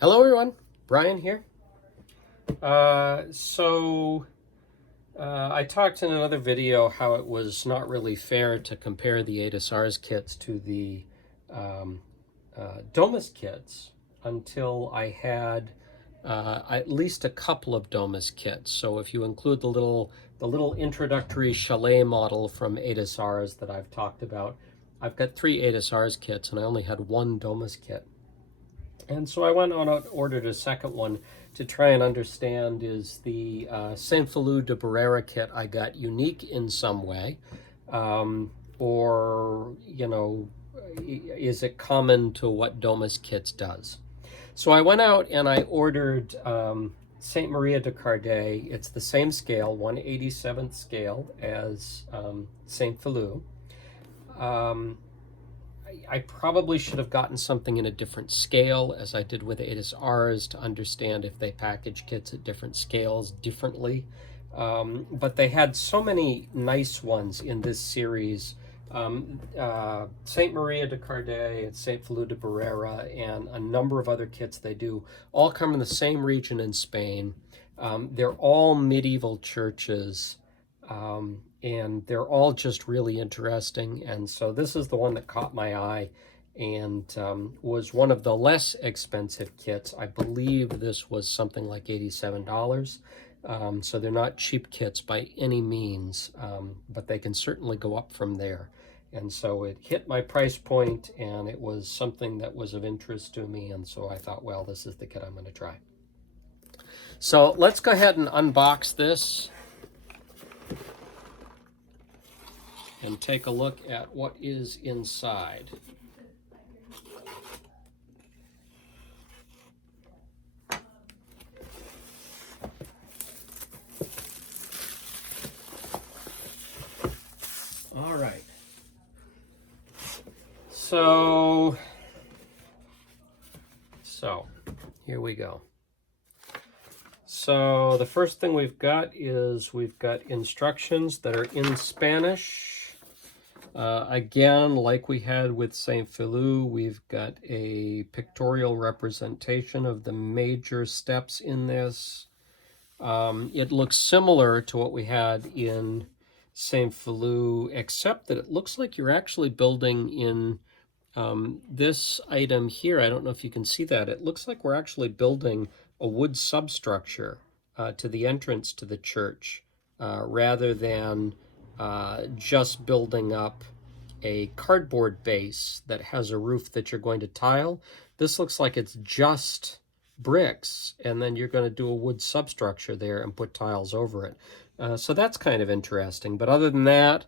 Hello everyone, Brian here. I talked in another video how it was not really fair to compare the ADASR's kits to the um, Domus kits until I had at least a couple of Domus kits. So if you include the little introductory chalet model from ADASR's that I've talked about, I've got 3 ADASR's kits and I only had 1 Domus kit. And so I went on and ordered a second one to try and understand, is the Saint Philou de Barrera kit I got unique in some way? Or, is it common to what Domus Kits does? So I went out and I ordered Saint Maria de Cardet. It's the same scale, 1/87th scale as Saint Philou. I probably should have gotten something in a different scale, as I did with ADASR's, to understand if they package kits at different scales differently. But they had so many nice ones in this series. Saint Maria de Cardet and Saint Philou de Barrera and a number of other kits they do all come in the same region in Spain. They're all medieval churches. And they're all just really interesting. And so this is the one that caught my eye and was one of the less expensive kits. I believe this was something like $87. So they're not cheap kits by any means, but they can certainly go up from there. And so it hit my price point, and it was something that was of interest to me. And so I thought, well, this is the kit I'm going to try. So let's go ahead and unbox this and take a look at what is inside. All right. So here we go. So the first thing we've got is we've got instructions that are in Spanish. Again, like we had with Saint Philou, we've got a pictorial representation of the major steps in this. It looks similar to what we had in Saint Philou, except that it looks like you're actually building in this item here. I don't know if you can see that. It looks like we're actually building a wood substructure to the entrance to the church, rather than just building up a cardboard base that has a roof that you're going to tile. This looks like it's just bricks, and then you're going to do a wood substructure there and put tiles over it. So that's kind of interesting. But other than that,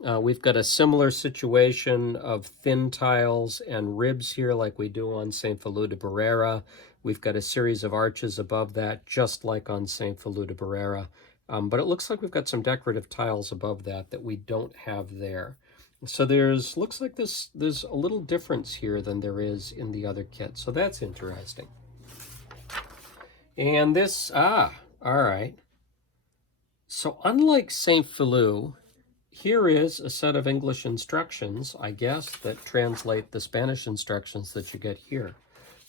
we've got a similar situation of thin tiles and ribs here like we do on Saint Philou de Barrera. We've got a series of arches above that, just like on Saint Philou de Barrera. But it looks like we've got some decorative tiles above that we don't have there. So looks like there's a little difference here than there is in the other kit. So that's interesting. And this, all right. So unlike Saint Philou, here is a set of English instructions, I guess, that translate the Spanish instructions that you get here.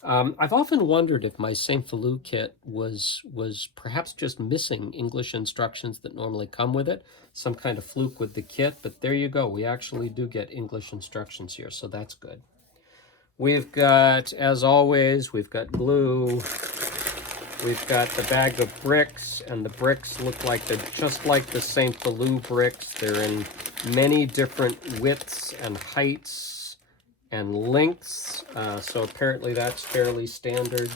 I've often wondered if my Saint Philou kit was perhaps just missing English instructions that normally come with it, some kind of fluke with the kit, but there you go. We actually do get English instructions here, so that's good. We've got, as always, we've got glue. We've got the bag of bricks, and the bricks look like they're just like the Saint Philou bricks. They're in many different widths and heights and lengths, so apparently that's fairly standard.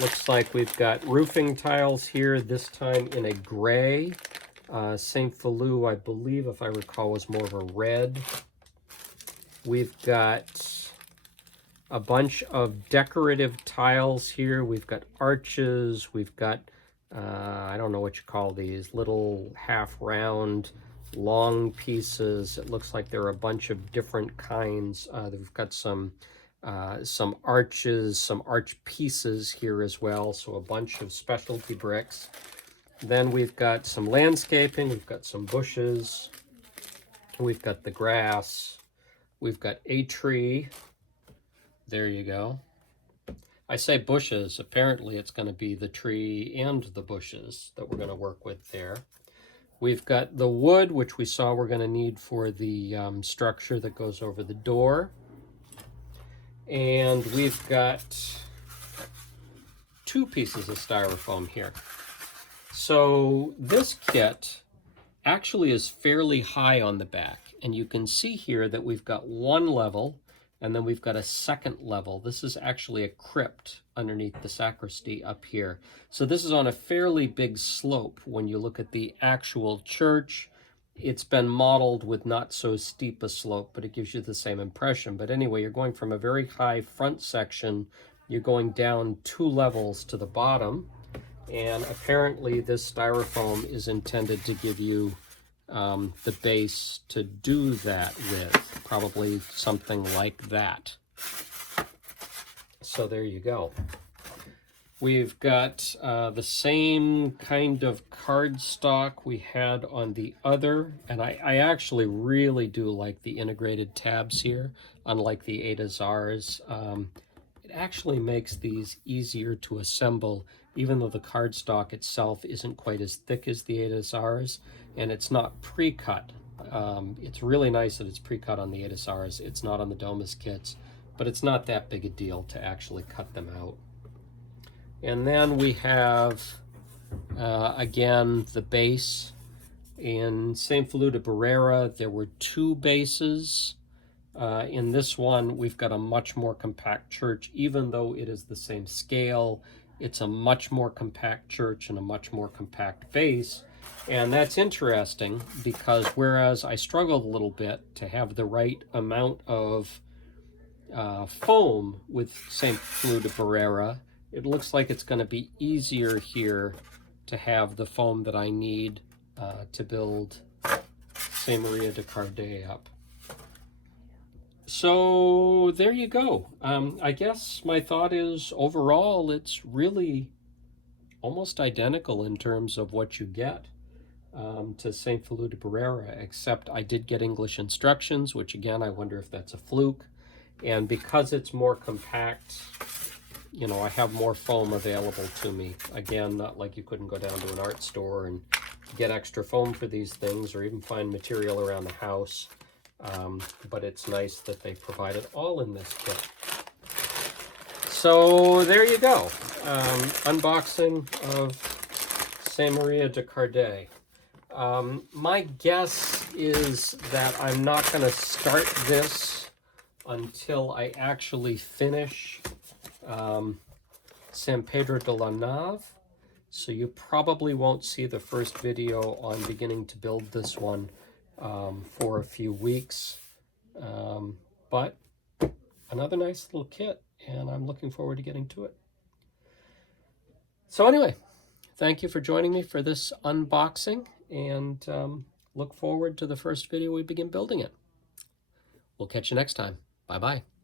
Looks like we've got roofing tiles here, this time in a gray. Saint Philou, I believe, if I recall, was more of a red. We've got a bunch of decorative tiles here. We've got arches. We've got, I don't know what you call these, little half-round long pieces. It looks like there are a bunch of different kinds. We've got some arches, some arch pieces here as well, so a bunch of specialty bricks. Then we've got some landscaping. We've got some bushes. We've got the grass. We've got a tree. There you go. I say bushes, apparently it's going to be the tree and the bushes that we're going to work with there. We've got the wood, which we saw we're going to need for the structure that goes over the door. And we've got 2 pieces of styrofoam here. So this kit actually is fairly high on the back. And you can see here that we've got 1 level, and then we've got a 2nd level. This is actually a crypt underneath the sacristy up here. So this is on a fairly big slope. When you look at the actual church, it's been modeled with not so steep a slope, but it gives you the same impression. But anyway, you're going from a very high front section, you're going down 2 levels to the bottom. And apparently this styrofoam is intended to give you the base to do that with, probably something like that. So there you go. We've got the same kind of cardstock we had on the other, and I actually really do like the integrated tabs here, unlike the Ada Czars. It actually makes these easier to assemble, even though the cardstock itself isn't quite as thick as the Ada Czars, and it's not pre-cut. It's really nice that it's pre-cut on the Ada Czars. It's not on the Domus kits, but it's not that big a deal to actually cut them out. And then we have, again, the base. In St. Feliu de Barrera, there were 2 bases. In this one, we've got a much more compact church. Even though it is the same scale, it's a much more compact church and a much more compact base. And that's interesting because whereas I struggled a little bit to have the right amount of foam with St. Feliu de Barrera, it looks like it's going to be easier here to have the foam that I need to build St. Maria de Cardet up. So there you go. I guess my thought is overall it's really almost identical in terms of what you get to St. Feliu de Barrera, except I did get English instructions, which again, I wonder if that's a fluke. And because it's more compact, you know, I have more foam available to me. Again, not like you couldn't go down to an art store and get extra foam for these things or even find material around the house. But it's nice that they provide it all in this kit. So there you go. Unboxing of St. Maria de Cardet. My guess is that I'm not going to start this until I actually finish San Pedro de la Nave. So you probably won't see the first video on beginning to build this one for a few weeks. But another nice little kit, and I'm looking forward to getting to it. So anyway, thank you for joining me for this unboxing, and look forward to the first video we begin building it. We'll catch you next time. Bye-bye.